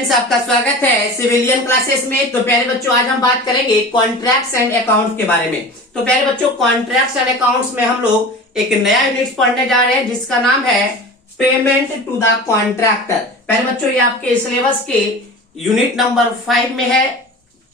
Friends, आपका स्वागत है सिविलियन क्लासेस में। तो प्यारे बच्चों, आज हम बात करेंगे कॉन्ट्रैक्ट्स एंड अकाउंट्स के बारे में। तो प्यारे बच्चों, कॉन्ट्रैक्ट्स एंड अकाउंट्स में हम लोग एक नया यूनिट पढ़ने जा रहे हैं जिसका नाम है पेमेंट टू द कॉन्ट्रैक्टर। प्यारे बच्चों, ये आपके सिलेबस के यूनिट नंबर 5 में है,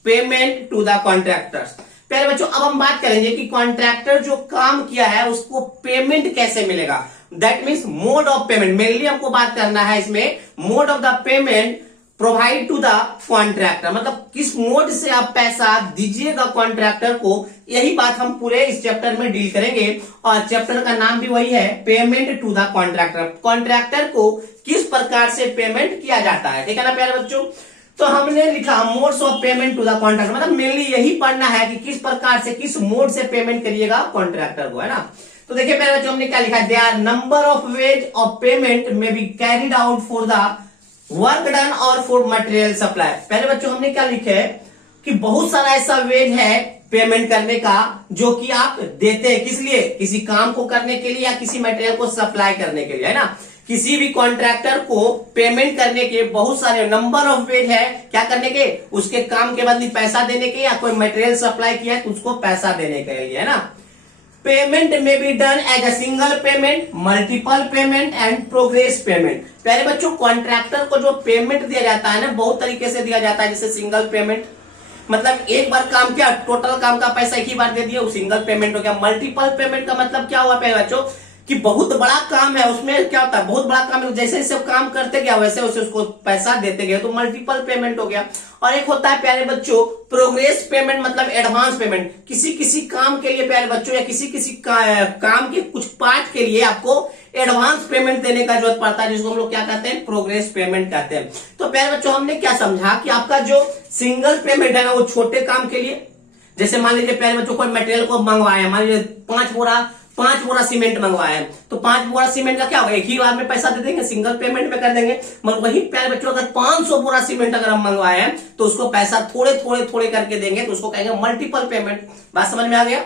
पेमेंट टू द कॉन्ट्रैक्टर्स। प्यारे बच्चों, अब हम बात करेंगे कि कॉन्ट्रैक्टर जो काम किया है उसको पेमेंट कैसे मिलेगा। That means mode of payment, mainly हमको बात करना है इसमें mode of the payment provide to the contractor, मतलब किस मोड से आप पैसा दीजिएगा कॉन्ट्रैक्टर को। यही बात हम पूरे इस चैप्टर में डील करेंगे और चैप्टर का नाम भी वही है, payment to the contractor. Contractor को किस प्रकार से पेमेंट किया जाता है, ठीक है ना प्यारे बच्चों। तो हमने लिखा modes of payment to the contractor, मतलब मेनली यही पढ़ना है कि किस प्रकार से किस मोड से पेमेंट करिएगा कॉन्ट्रैक्टर को, है ना। तो देखिए प्यारे बच्चों, हमने क्या लिखा, there number of ways of payment में be carried out for the work done और फॉर मटेरियल सप्लाई। पहले बच्चों हमने क्या लिखे है कि बहुत सारा ऐसा वेज है पेमेंट करने का जो कि आप देते हैं, किस लिए, किसी काम को करने के लिए या किसी मटेरियल को सप्लाई करने के लिए, है ना। किसी भी कॉन्ट्रैक्टर को पेमेंट करने के बहुत सारे नंबर ऑफ वेज है, क्या करने के, उसके काम के बदले पैसा देने के, या कोई मटेरियल सप्लाई किया है तो उसको पैसा देने के लिए, है ना। पेमेंट में be done as a single payment, multiple payment and progress payment. प्यारे बच्चों, कॉन्ट्रैक्टर को जो पेमेंट दिया जाता है ना, बहुत तरीके से दिया जाता है। जैसे सिंगल पेमेंट, मतलब एक बार काम किया, टोटल काम का पैसा एक ही बार दे दिया, वो सिंगल पेमेंट हो गया। मल्टीपल पेमेंट का मतलब क्या हुआ प्यारे बच्चों, कि बहुत बड़ा काम है, उसमें क्या होता है, बहुत बड़ा काम है, जैसे जैसे काम करते गया वैसे वैसे उसको पैसा देते गए, तो मल्टीपल पेमेंट हो गया। और एक होता है प्यारे बच्चों प्रोग्रेस पेमेंट, मतलब एडवांस पेमेंट। किसी किसी काम के लिए प्यारे बच्चों, या किसी किसी काम के कुछ पार्ट के लिए आपको एडवांस पेमेंट देने का जरूरत पड़ता है, जिसको हम लोग क्या कहते हैं, प्रोग्रेस पेमेंट कहते हैं। तो प्यारे बच्चों, हमने क्या समझा कि आपका जो सिंगल पेमेंट है ना, वो छोटे काम के लिए, जैसे मान लीजिए प्यारे बच्चों कोई मटेरियल को मंगवाया, मान लीजिए 5 बोरा सीमेंट मंगवाया, तो 5 बोरा सीमेंट का क्या होगा, एक ही बार में पैसा दे देंगे, सिंगल पेमेंट में कर देंगे। मगर वही प्यारे बच्चों अगर 500 बोरा सीमेंट अगर हम मंगवाए हैं तो उसको पैसा थोड़े थोड़े थोड़े करके देंगे, तो उसको कहेंगे मल्टीपल पेमेंट। बात समझ में आ गया।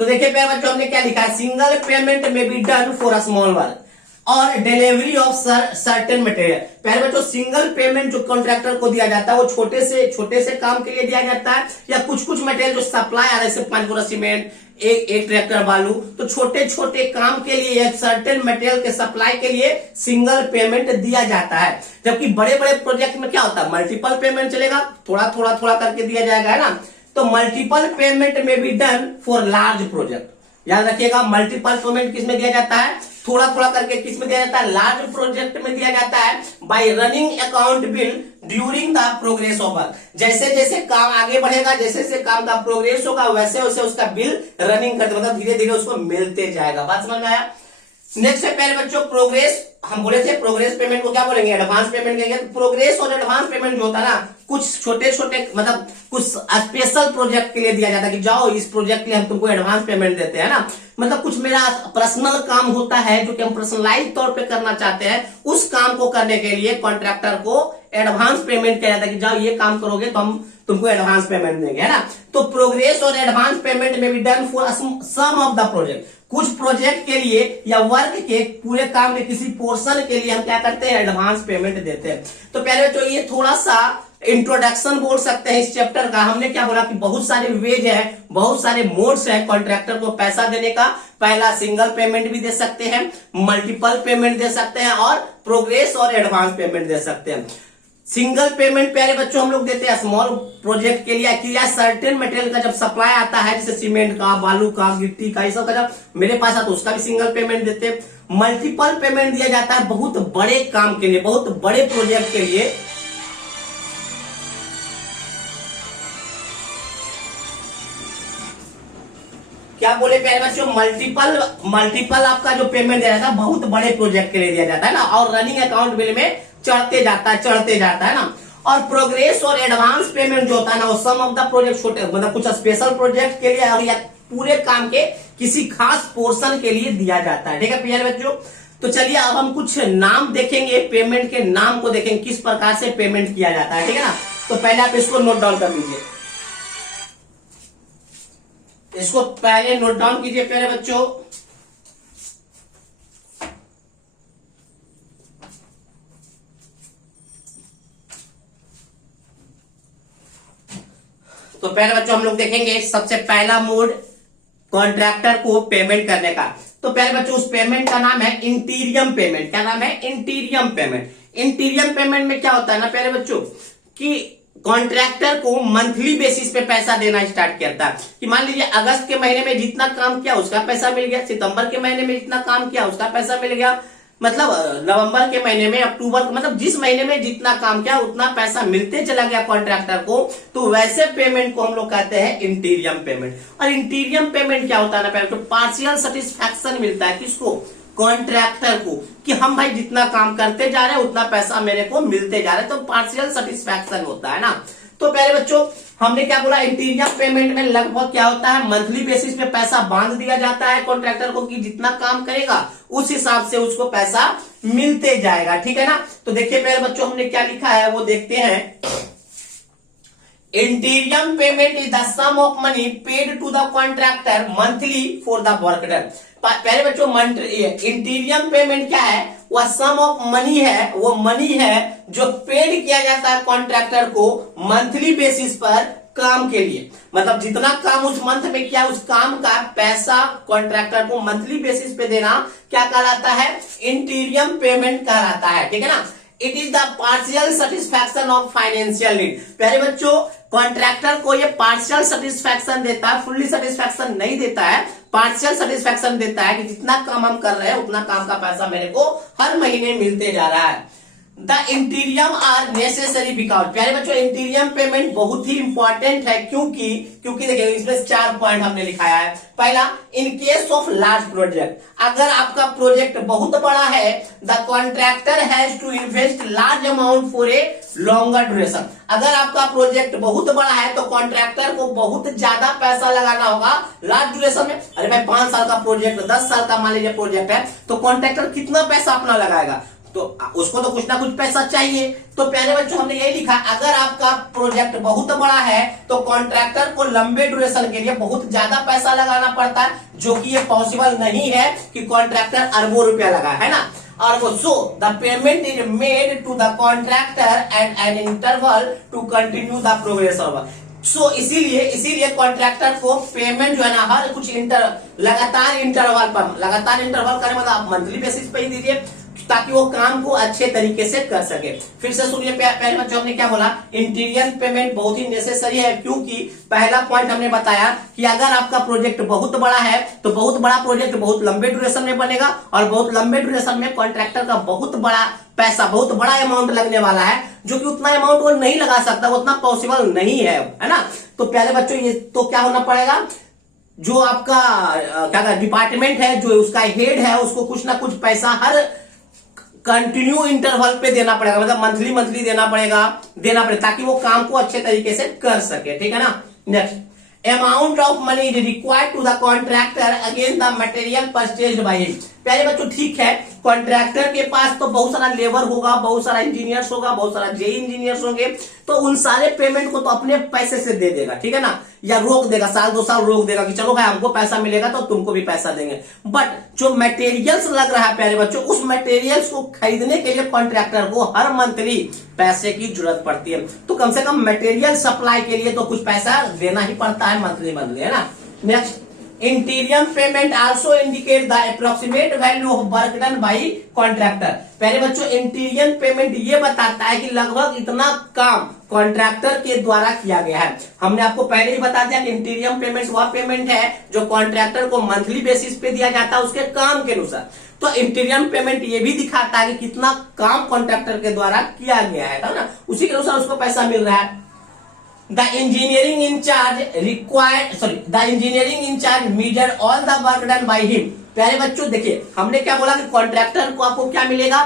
तो देखिए प्यारे बच्चों, हमने क्या लिखा है, सिंगल पेमेंट में be done for a small work और डिलीवरी ऑफ सर्टेन मटेरियल। प्यारे बच्चों, सिंगल पेमेंट जो कॉन्ट्रैक्टर को दिया जाता है वो छोटे से काम के लिए दिया जाता है, या कुछ मटेरियल जो सप्लाई आ रहा है, जैसे 5 बोरा सीमेंट, एक ट्रैक्टर बालू, तो छोटे छोटे काम के लिए एक सर्टेन मटेरियल के सप्लाई के लिए सिंगल पेमेंट दिया जाता है। जबकि बड़े बड़े प्रोजेक्ट में क्या होता है, मल्टीपल पेमेंट चलेगा, थोड़ा थोड़ा थोड़ा करके दिया जाएगा, है ना। तो मल्टीपल पेमेंट में be done for large project. याद रखिएगा, मल्टीपल पेमेंट किस में दिया जाता है, थोड़ा थोड़ा करके किस में दिया जाता है, लार्ज प्रोजेक्ट में दिया जाता है, bye running account bill during the progress of work. जैसे जैसे काम आगे बढ़ेगा, जैसे जैसे काम का प्रोग्रेस होगा, वैसे वैसे उसका बिल रनिंग करते, मतलब धीरे धीरे उसको मिलते जाएगा। बात समझ में आया। नेक्स्ट है प्यारे बच्चों प्रोग्रेस। हम बोले थे प्रोग्रेस पेमेंट को क्या बोलेंगे, एडवांस पेमेंट कहेंगे। तो प्रोग्रेस और एडवांस पेमेंट जो होता है ना, कुछ छोटे छोटे मतलब कुछ स्पेशल प्रोजेक्ट के लिए दिया जाता है कि जाओ इस प्रोजेक्ट के लिए हम तुमको एडवांस पेमेंट देते हैं ना। मतलब कुछ मेरा पर्सनल काम होता है जो कि हम पर्सनलाइज तौर पे करना चाहते हैं, उस काम को करने के लिए कॉन्ट्रैक्टर को एडवांस पेमेंट किया जाता है कि जाओ ये काम करोगे तो हम तुमको एडवांस पेमेंट देंगे, है ना। तो प्रोग्रेस और एडवांस पेमेंट में be done for some of the project. कुछ प्रोजेक्ट के लिए या वर्क के पूरे काम के किसी पोर्शन के लिए हम क्या करते हैं, एडवांस पेमेंट देते हैं। तो पहले तो ये थोड़ा सा इंट्रोडक्शन बोल सकते हैं इस चैप्टर का। हमने क्या बोला कि बहुत सारे वेज है, बहुत सारे मोड्स है कॉन्ट्रैक्टर को पैसा देने का। पहला सिंगल पेमेंट भी दे सकते हैं, मल्टीपल पेमेंट दे सकते हैं, और प्रोग्रेस और एडवांस पेमेंट दे सकते हैं। सिंगल पेमेंट प्यारे बच्चों हम लोग देते हैं स्मॉल प्रोजेक्ट के लिए, कि या सर्टेन मटेरियल का जब सप्लाई आता है, जैसे सीमेंट का, बालू का, गिट्टी का, ये सब का जब मेरे पास आता है तो उसका भी सिंगल पेमेंट देते हैं। मल्टीपल पेमेंट दिया जाता है बहुत बड़े काम के लिए, बहुत बड़े प्रोजेक्ट के लिए। क्या बोले प्यारे बच्चों, मल्टीपल आपका जो पेमेंट दिया जाता है बहुत बड़े प्रोजेक्ट के लिए दिया जाता है ना, और रनिंग अकाउंट बिल में चढ़ते जाता है ना। और प्रोग्रेस और एडवांस पेमेंट जो होता है ना, वो सम ऑफ द प्रोजेक्ट, छोटे मतलब कुछ स्पेशल प्रोजेक्ट के लिए और या पूरे काम के किसी खास पोर्शन के लिए दिया जाता है, ठीक है प्यारे बच्चों। तो चलिए अब हम कुछ नाम देखेंगे, पेमेंट के नाम को देखेंगे किस प्रकार से पेमेंट किया जाता है, ठीक है ना। तो पहले आप इसको नोट डाउन कर लीजिए, इसको पहले नोट डाउन कीजिए प्यारे बच्चों। तो पहले बच्चों हम लोग देखेंगे सबसे पहला मोड कॉन्ट्रैक्टर को पेमेंट करने का। तो पहले बच्चों उस पेमेंट का नाम है इंटीरियम पेमेंट। क्या नाम है? इंटीरियम पेमेंट। इंटीरियम पेमेंट में क्या होता है ना पहले बच्चों कि कॉन्ट्रैक्टर को मंथली बेसिस पे पैसा देना स्टार्ट करता है कि मान लीजिए अगस्त के महीने में जितना काम किया उसका पैसा मिल गया, सितंबर के महीने में जितना काम किया उसका पैसा मिल गया, मतलब नवंबर के महीने में, अक्टूबर, मतलब जिस महीने में जितना काम किया उतना पैसा मिलते चला गया कॉन्ट्रैक्टर को। तो वैसे पेमेंट को हम लोग कहते हैं इंटीरियम पेमेंट। और इंटीरियम पेमेंट क्या होता है ना पहले तो पार्शियल सेटिस्फैक्शन मिलता है किसको? कॉन्ट्रैक्टर को, कि हम भाई जितना काम करते जा रहे हैं उतना पैसा मेरे को मिलते जा रहा है, तो पार्शियल सेटिस्फैक्शन होता है ना। तो पहले बच्चों हमने क्या बोला, इंटीरियम पेमेंट में लगभग क्या होता है, मंथली बेसिस पे पैसा बांध दिया जाता है कॉन्ट्रैक्टर को कि जितना काम करेगा उस हिसाब से उसको पैसा मिलते जाएगा, ठीक है ना। तो देखिए पहले बच्चों हमने क्या लिखा है वो देखते हैं। Interim payment is the sum of money paid to the contractor monthly for the work done. पहले बच्चों इंटीरियम पेमेंट क्या है? वह सम ऑफ मनी है, वो मनी है जो पेड किया जाता है कॉन्ट्रैक्टर को मंथली बेसिस पर काम के लिए, मतलब जितना काम उस मंथ में किया उस काम का पैसा कॉन्ट्रैक्टर को मंथली बेसिस पे देना क्या कहलाता है? इंटीरियम पेमेंट कहलाता है, ठीक है ना। It is the partial satisfaction of financial need. प्यारे बच्चों कॉन्ट्रैक्टर को ये पार्शियल सेटिस्फैक्शन देता है, फुल्ली सेटिस्फैक्शन नहीं देता है, पार्शियल सेटिस्फैक्शन देता है कि जितना काम हम कर रहे हैं उतना काम का पैसा मेरे को हर महीने मिलते जा रहा है। The interim are necessary because, प्यारे बच्चों इंटीरियम पेमेंट बहुत ही इंपॉर्टेंट है क्योंकि देखिए इसमें 4 पॉइंट हमने लिखाया है। पहला, in case of large project, अगर आपका प्रोजेक्ट बहुत बड़ा है the contractor has to invest large amount for a longer duration. अगर आपका प्रोजेक्ट बहुत बड़ा है तो कॉन्ट्रैक्टर को बहुत ज्यादा पैसा लगाना होगा लार्ज ड्यूरेशन में। अरे भाई 5 साल का प्रोजेक्ट, 10 साल का मान लीजिए प्रोजेक्ट है तो कॉन्ट्रैक्टर कितना पैसा अपना लगाएगा, तो उसको तो कुछ ना कुछ पैसा चाहिए। तो प्यारे बच्चों हमने यही लिखा, अगर आपका प्रोजेक्ट बहुत बड़ा है तो कॉन्ट्रैक्टर को लंबे ड्यूरेशन के लिए बहुत ज्यादा पैसा लगाना पड़ता है, जो कि ये पॉसिबल नहीं है कि कॉन्ट्रैक्टर अरबों रुपया लगाए, है ना। और वो so the payment is made to the contractor at an interval to continue the progress of. So इसीलिए कॉन्ट्रैक्टर को पेमेंट जो है ना हर कुछ लगातार इंटरवल करने मतलब आप मंथली बेसिस पे ही दीजिए ताकि वो काम को अच्छे तरीके से कर सके। फिर से सुनिए पहले बच्चों हमने क्या बोला, इंटीरियर पेमेंट बहुत ही नेसेसरी है क्योंकि पहला पॉइंट हमने बताया कि अगर आपका प्रोजेक्ट बहुत बड़ा है तो बहुत बड़ा प्रोजेक्ट बहुत लंबे ड्यूरेशन में बनेगा और बहुत लंबे ड्यूरेशन में कॉन्ट्रैक्टर का बहुत बड़ा पैसा, बहुत बड़ा अमाउंट लगने वाला है, जो कि उतना अमाउंट वो नहीं लगा सकता, वो उतना पॉसिबल नहीं है ना। तो प्यारे बच्चों ये तो क्या होना पड़ेगा, जो आपका क्या डिपार्टमेंट है, जो उसका हेड है, उसको कुछ ना कुछ पैसा हर कंटिन्यू इंटरवल पे देना पड़ेगा, मतलब मंथली देना पड़ेगा ताकि वो काम को अच्छे तरीके से कर सके, ठीक है ना। Next, amount of money required to the contractor against the material purchased by him. प्यारे बच्चों ठीक है, कॉन्ट्रैक्टर के पास तो बहुत सारा लेबर होगा, बहुत सारा इंजीनियर्स होगा, बहुत सारा जेई इंजीनियर्स होंगे, तो उन सारे पेमेंट को तो अपने पैसे से दे देगा, ठीक है ना, या रोक देगा, साल 2 साल रोक देगा कि चलो भाई हमको पैसा मिलेगा तो तुमको भी पैसा देंगे। बट जो मटेरियल्स लग रहा है प्यारे बच्चों, उस मटेरियल्स को खरीदने के लिए कॉन्ट्रैक्टर को हर मंथली पैसे की जरूरत पड़ती है, तो कम से कम मटेरियल सप्लाई के लिए तो कुछ पैसा देना ही पड़ता है मंथली, है ना। Next, इंटीरियम payment also indicate the approximate value of work done by contractor. पहले बच्चों इंटीरियम पेमेंट ये बताता है कि लगभग इतना काम कॉन्ट्रैक्टर के द्वारा किया गया है। हमने आपको पहले ही बता दिया कि इंटीरियम पेमेंट वह पेमेंट है जो कॉन्ट्रैक्टर को मंथली बेसिस पे दिया जाता है उसके काम के अनुसार। तो इंटीरियम पेमेंट ये भी दिखाता है कि कितना काम कॉन्ट्रैक्टर के द्वारा किया गया है ना, उसी के अनुसार उसको पैसा मिल रहा है। The engineering in charge measured all the work done by him। प्यारे बच्चों देखिए हमने क्या बोला कि कॉन्ट्रैक्टर को आपको क्या मिलेगा,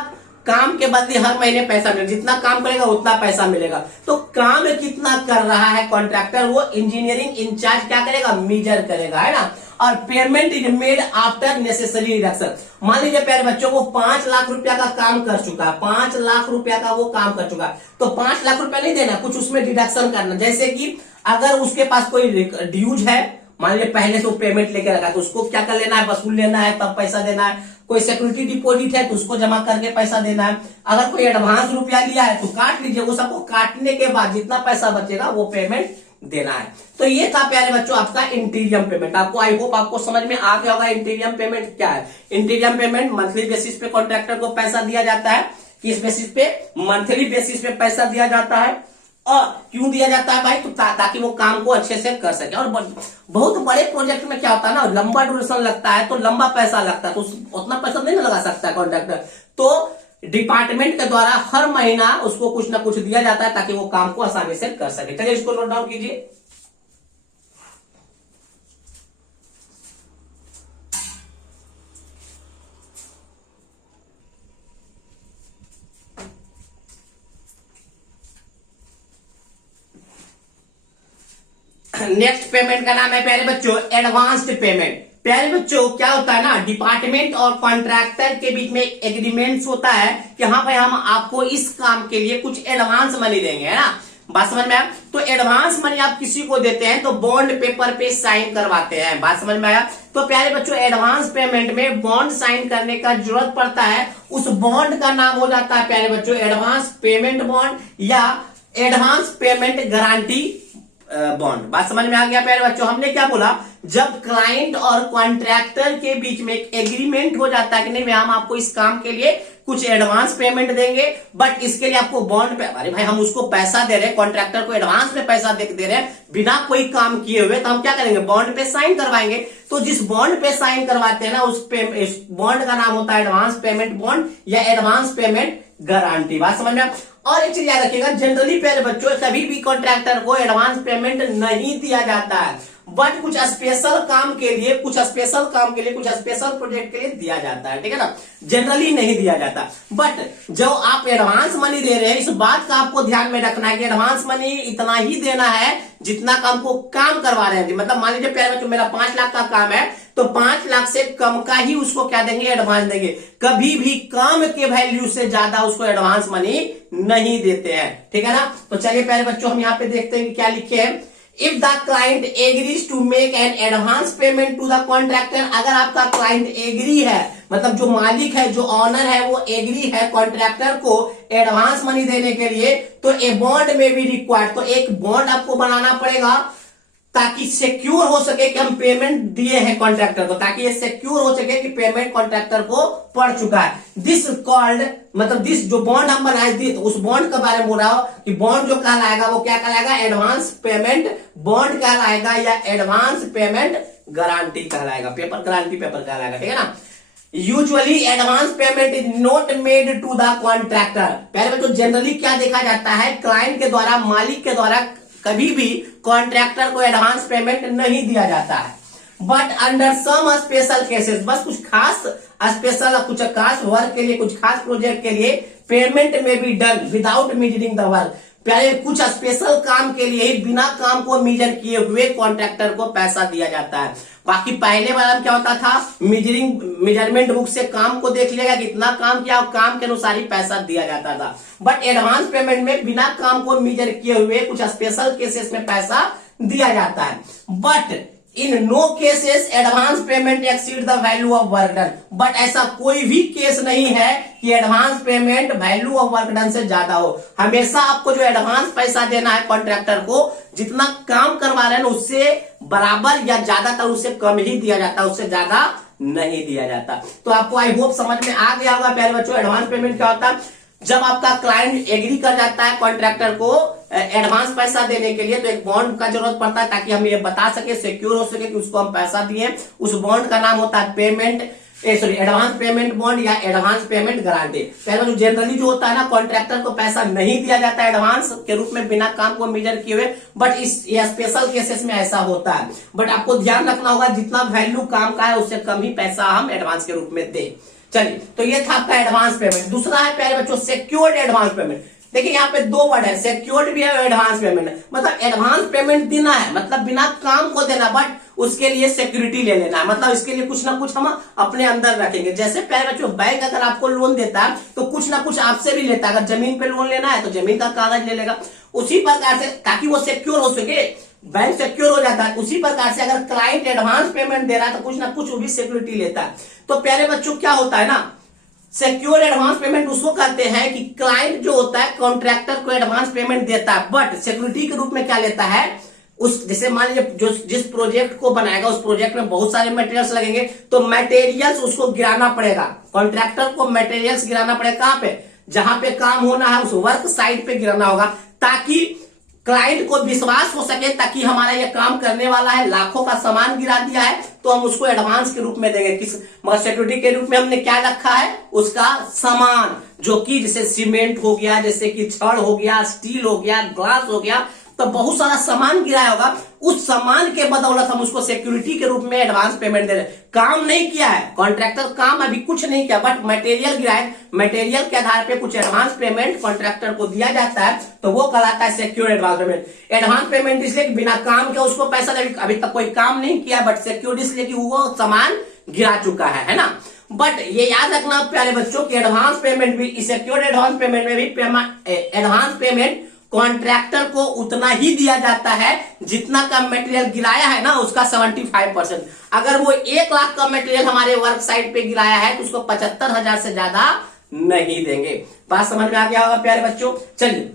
काम के बदले हर महीने पैसा मिलेगा, जितना काम करेगा उतना पैसा मिलेगा। तो काम कितना कर रहा है कॉन्ट्रैक्टर, वो इंजीनियरिंग इंचार्ज क्या करेगा, मेजर करेगा, है ना। और payment is made after necessary reduction. मान लीजिए प्यारे बच्चों वो 5 लाख रुपया का काम कर चुका है, 5 लाख रुपया का वो काम कर चुका है, तो 5 लाख रुपया नहीं देना, कुछ उसमें डिडक्शन करना। जैसे कि अगर उसके पास कोई ड्यूज है, मान लीजिए पहले से वो पेमेंट लेके रखा है तो उसको क्या कर लेना है, वसूल लेना है, तब पैसा देना है। कोई सिक्योरिटी डिपॉजिट है तो उसको जमा करके पैसा देना है। अगर कोई एडवांस रुपया लिया है तो काट लीजिए, वो सबको काटने के बाद जितना पैसा बचेगा वो पेमेंट देना है। तो ये था प्यारे बच्चों आपका इंटीरियम पेमेंट। आपको आई होप आपको समझ में आ गया होगा इंटीरियम पेमेंट क्या है। इंटीरियम पेमेंट मंथली बेसिस पे कॉन्ट्रैक्टर को पैसा दिया जाता है। किस बेसिस पे? मंथली बेसिस पे पैसा दिया जाता है। और क्यों दिया जाता है भाई? तो ताकि वो काम को अच्छे से कर सके। और बहुत बड़े प्रोजेक्ट में क्या होता है ना, लंबा ड्यूरेशन लगता है तो लंबा पैसा लगता है, तो उतना पैसा नहीं लगा सकता है कॉन्ट्रैक्टर। तो डिपार्टमेंट के द्वारा हर महीना उसको कुछ ना कुछ दिया जाता है ताकि वो काम को आसानी से कर सके। चलिए इसको नोट डाउन कीजिए। नेक्स्ट पेमेंट का नाम है प्यारे बच्चों एडवांस्ड पेमेंट। प्यारे बच्चों क्या होता है ना, डिपार्टमेंट और कॉन्ट्रैक्टर के बीच में एक एग्रीमेंट होता है कि हाँ भाई हम आपको इस काम के लिए कुछ एडवांस मनी देंगे, है ना। बात समझ में आया? तो एडवांस मनी आप किसी को देते हैं तो बॉन्ड पेपर पे साइन करवाते हैं। बात समझ में आया? तो प्यारे बच्चों एडवांस पेमेंट में बॉन्ड साइन करने का जरूरत पड़ता है। उस बॉन्ड का नाम हो जाता है प्यारे बच्चों एडवांस पेमेंट बॉन्ड या एडवांस पेमेंट गारंटी बॉन्ड। बात समझ में आ गया प्यारे बच्चों? हमने क्या बोला, जब क्लाइंट और कॉन्ट्रैक्टर के बीच में एक एग्रीमेंट हो जाता है कि नहीं भाई हम आपको इस काम के लिए कुछ एडवांस पेमेंट देंगे, बट इसके लिए आपको बॉन्ड पे, अरे भाई हम उसको पैसा दे रहे हैं, कॉन्ट्रैक्टर को एडवांस में पैसा दे रहे हैं बिना कोई काम किए हुए, तो हम क्या करेंगे, बॉन्ड पे साइन करवाएंगे। तो जिस बॉन्ड पे साइन करवाते हैं ना उस बॉन्ड का नाम होता है एडवांस पेमेंट बॉन्ड या एडवांस पेमेंट गारंटी। बात समझ में? और एक चीज याद रखिएगा, जनरली प्यारे बच्चों कभी भी कॉन्ट्रैक्टर को एडवांस पेमेंट नहीं दिया जाता है, बट कुछ स्पेशल काम के लिए, कुछ स्पेशल प्रोजेक्ट के लिए दिया जाता है, ठीक है ना। जनरली नहीं दिया जाता। बट जो आप एडवांस मनी दे रहे हैं इस बात का आपको ध्यान में रखना है कि एडवांस मनी इतना ही देना है जितना काम को काम करवा रहे हैं। मतलब मान लीजिए प्यारे बच्चों मेरा 5 लाख का काम है तो 5 लाख से कम का ही उसको क्या देंगे, एडवांस देंगे। कभी भी काम के वैल्यू से ज्यादा उसको एडवांस मनी नहीं देते हैं, ठीक है ना। तो चलिए प्यारे बच्चों हम यहाँ पे देखते हैं कि क्या लिखे हैं। If the client agrees to make an advance payment to the contractor, अगर आपका क्लाइंट एग्री है, मतलब जो मालिक है, जो ऑनर है, वो एग्री है कॉन्ट्रैक्टर को एडवांस मनी देने के लिए, तो ए बॉन्ड में भी रिक्वायर्ड, तो एक बॉन्ड आपको बनाना पड़ेगा ताकि सिक्योर हो सके कि हम पेमेंट दिए हैं कॉन्ट्रैक्टर को, ताकि ये सिक्योर हो सके कि पेमेंट कॉन्ट्रैक्टर को पड़ चुका है। दिस कॉल्ड, मतलब दिस जो बॉन्ड हम बनाए थे तो उस बॉन्ड के बारे में बोल रहा हूं कि बॉन्ड जो कहलाएगा वो क्या कहलाएगा, एडवांस पेमेंट बॉन्ड कहलाएगा या एडवांस पेमेंट गारंटी कहलाएगा, पेपर गारंटी पेपर कहलाएगा, ठीक है ना। Usually advance payment is not made to the contractor. पहले तो जनरली क्या देखा जाता है, क्लाइंट के द्वारा, मालिक के द्वारा कभी भी कॉन्ट्रैक्टर को एडवांस पेमेंट नहीं दिया जाता है। But under some special cases, बस कुछ खास स्पेशल, कुछ खास वर्क के लिए, कुछ खास प्रोजेक्ट के लिए पेमेंट में भी done without measuring the work. पहले कुछ स्पेशल काम के लिए ही बिना काम को मीजर किए हुए कॉन्ट्रैक्टर को पैसा दिया जाता है। बाकी पहले बार क्या होता था, मेजरमेंट बुक से काम को देख लिया कितना काम किया, काम के अनुसार ही पैसा दिया जाता था। बट एडवांस पेमेंट में बिना काम को मीजर किए हुए कुछ स्पेशल केसेस में पैसा दिया जाता है। But in no cases advance payment exceed the value of work done. But ऐसा कोई भी केस नहीं है कि advance payment value of work done से ज्यादा हो। हमेशा आपको जो एडवांस पैसा देना है कॉन्ट्रैक्टर को, जितना काम करवा रहे हैं उससे बराबर या ज्यादातर उससे कम ही दिया जाता है, उससे ज्यादा नहीं दिया जाता। तो आपको आई होप समझ में आ गया होगा प्यारे बच्चों एडवांस पेमेंट क्या होता है। जब आपका क्लाइंट एग्री कर जाता है कॉन्ट्रैक्टर को एडवांस पैसा देने के लिए, तो एक बॉन्ड का जरूरत पड़ता है ताकि हम ये बता सके, सिक्योर हो सके कि उसको हम पैसा दिए। उस बॉन्ड का नाम होता है एडवांस पेमेंट बॉन्ड या एडवांस पेमेंट गारंटी। पहले जनरली जो होता है ना, कॉन्ट्रैक्टर को पैसा नहीं दिया जाता एडवांस के रूप में बिना काम को मेजर किए हुए, बट इस स्पेशल केसेस में ऐसा होता है। बट आपको ध्यान रखना होगा जितना वैल्यू काम का है उससे कम ही पैसा हम एडवांस के रूप में दें। चलिए, तो ये था आपका एडवांस पेमेंट। दूसरा है प्यारे बच्चों सिक्योर्ड एडवांस पेमेंट। देखिए यहाँ पे 2 वर्ड है, सिक्योर्ड भी है और एडवांस पेमेंट। मतलब एडवांस पेमेंट देना है, मतलब बिना काम को देना, बट उसके लिए सिक्योरिटी ले लेना है। मतलब इसके लिए कुछ ना कुछ हम अपने अंदर रखेंगे। जैसे प्यारे बच्चों बैंक अगर आपको लोन देता है तो कुछ ना कुछ आपसे भी लेता है। अगर जमीन पे लोन लेना है तो जमीन का कागज ले लेगा, उसी प्रकार से ताकि वो सिक्योर हो सके, बैंक सिक्योर हो जाता है। उसी प्रकार से अगर क्लाइंट एडवांस पेमेंट दे रहा है तो कुछ ना कुछ वो भी सिक्योरिटी लेता है। तो प्यारे बच्चों क्या होता है ना, सिक्योर एडवांस पेमेंट उसको कहते हैं कि क्लाइंट जो होता है कॉन्ट्रैक्टर को एडवांस पेमेंट देता है, बट सिक्योरिटी के रूप में क्या लेता है, उस जैसे मान लीजिए जो जिस प्रोजेक्ट को बनाएगा उस प्रोजेक्ट में बहुत सारे मटेरियल्स लगेंगे, तो मटेरियल्स उसको गिराना पड़ेगा, कॉन्ट्रैक्टर को मटेरियल्स गिराना पड़ेगा। कहां पे? जहां पे काम होना है उस वर्क साइट पे गिराना होगा, ताकि क्लाइंट को विश्वास हो सके, ताकि हमारा ये काम करने वाला है, लाखों का सामान गिरा दिया है तो हम उसको एडवांस के रूप में देंगे। किस सिक्योरिटी के रूप में हमने क्या रखा है? उसका सामान, जो कि जैसे सीमेंट हो गया, जैसे कि छड़ हो गया, स्टील हो गया, ग्लास हो गया, तो बहुत सारा सामान गिराया होगा। उस सामान के बदौलत हम उसको सिक्योरिटी के रूप में एडवांस पेमेंट दे रहे हैं। काम नहीं किया है कॉन्ट्रैक्टर, काम अभी कुछ नहीं किया, बट मटेरियल गिराया, मटेरियल के आधार पे कुछ एडवांस पेमेंट कॉन्ट्रैक्टर को दिया जाता है, तो वो कहलाता है secure advance payment. Advance payment इसलिए कि बिना काम के उसको पैसा दे, अभी तक कोई काम नहीं किया, बट सिक्योर इसलिए कि वो सामान गिरा चुका है ना। बट ये याद रखना प्यारे बच्चों की एडवांस पेमेंट भी, सिक्योर एडवांस पेमेंट में भी एडवांस पेमेंट कॉन्ट्रैक्टर को उतना ही दिया जाता है जितना का मटेरियल गिराया है ना, उसका 75%। अगर वो 1 लाख का मटेरियल हमारे वर्क साइट पे गिराया है तो उसको 75,000 से ज्यादा नहीं देंगे। बात समझ में आ गया होगा प्यारे बच्चों। चलिए,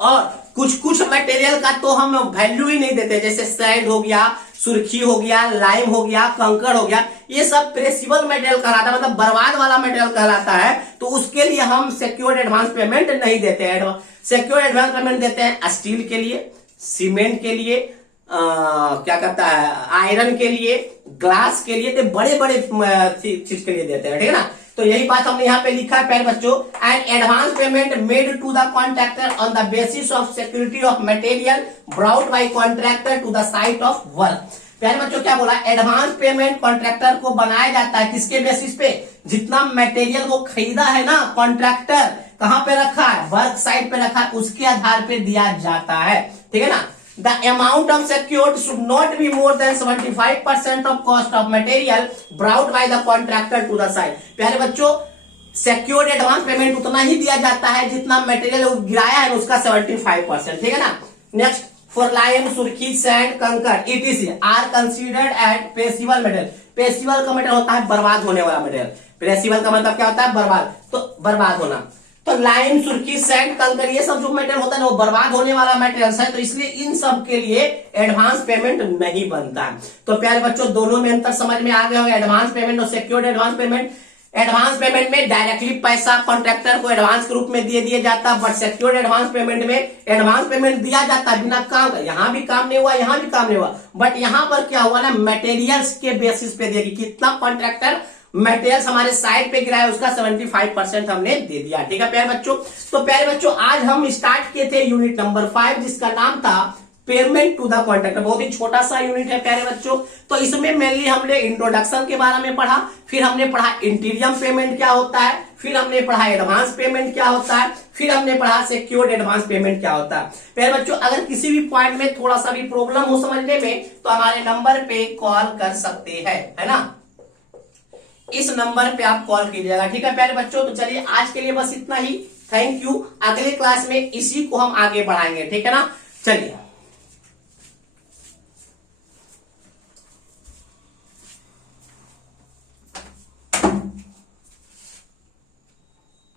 और कुछ मटेरियल का तो हम वैल्यू ही नहीं देते, जैसे सैंड हो गया, सुर्खी हो गया, लाइम हो गया, कंकड़ हो गया, ये सब पेरिशेबल मटेरियल कहलाता है, मतलब बर्बाद वाला मटेरियल कहलाता है। तो उसके लिए हम सिक्योर्ड एडवांस पेमेंट नहीं देते हैं। सिक्योर्ड एडवांस पेमेंट देते हैं स्टील के लिए, सीमेंट के लिए, क्या कहता है, आयरन के लिए, ग्लास के लिए, तो बड़े बड़े चीज के लिए देते हैं, ठीक है ना। तो यही बात हमने यहाँ पे लिखा है प्यारे बच्चों, and advance payment made to the contractor on the basis of security of material brought by contractor to the site of work. प्यारे बच्चों क्या बोला? एडवांस पेमेंट कॉन्ट्रैक्टर को बनाया जाता है किसके बेसिस पे? जितना मटेरियल को खरीदा है ना कॉन्ट्रैक्टर, कहां पे रखा है? वर्क साइट पे रखा है, उसके आधार पे दिया जाता है, ठीक है ना। The amount of secured should not be more than 75% of cost of material brought by the contractor to the site। प्यारे बच्चों, secured एडवांस पेमेंट उतना ही दिया जाता है जितना मटेरियल गिराया है उसका 75%, ठीक है ना। Next, for lime, surkhi, sand, kankar etc are considered at perishable material. Perishable का मटेरियल होता है बर्बाद होने वाला मटेरियल। पेरिशेबल का मतलब क्या होता है? बर्बाद, तो बर्बाद होना। तो लाइम, सुर्खी, सैंड, कंकड़, ये सब जो मटेरियल होता है ना वो बर्बाद होने वाला मटेरियल है, तो इसलिए इन सब के लिए एडवांस पेमेंट नहीं बनता है। तो प्यारे बच्चों, दोनों में अंतर समझ में आ गया होगा, एडवांस पेमेंट और secured advance payment. Advance payment में डायरेक्टली पैसा कॉन्ट्रैक्टर को एडवांस के रूप में दे दिया जाता है, बट सिक्योर्ड एडवांस पेमेंट में एडवांस पेमेंट दिया जाता है बिना काम का। यहां भी काम नहीं हुआ, यहां भी काम नहीं हुआ, बट यहां पर क्या हुआ ना, मटेरियल्स के बेसिस पे दिया कि कितना कॉन्ट्रैक्टर मटेरियल्स हमारे साइड पे गिराया उसका 75% हमने दे दिया, ठीक है प्यारे बच्चों। तो प्यारे बच्चों, आज हम स्टार्ट किए थे यूनिट नंबर 5 जिसका नाम था पेमेंट टू द कॉन्ट्रैक्टर। बहुत ही छोटा सा यूनिट है प्यारे बच्चों। तो इसमें मेनली हमने इंट्रोडक्शन के बारे में पढ़ा, फिर हमने पढ़ा इंटीरियम पेमेंट क्या होता है, फिर हमने पढ़ा एडवांस पेमेंट क्या होता है, फिर हमने पढ़ा सिक्योर्ड एडवांस पेमेंट क्या होता है। प्यारे बच्चों, अगर किसी भी पॉइंट में थोड़ा सा भी प्रॉब्लम हो समझने में तो हमारे नंबर पे कॉल कर सकते हैं, है ना। इस नंबर पे आप कॉल कीजिएगा, ठीक है प्यारे बच्चों। तो चलिए आज के लिए बस इतना ही, थैंक यू। अगले क्लास में इसी को हम आगे बढ़ाएंगे, ठीक है ना। चलिए।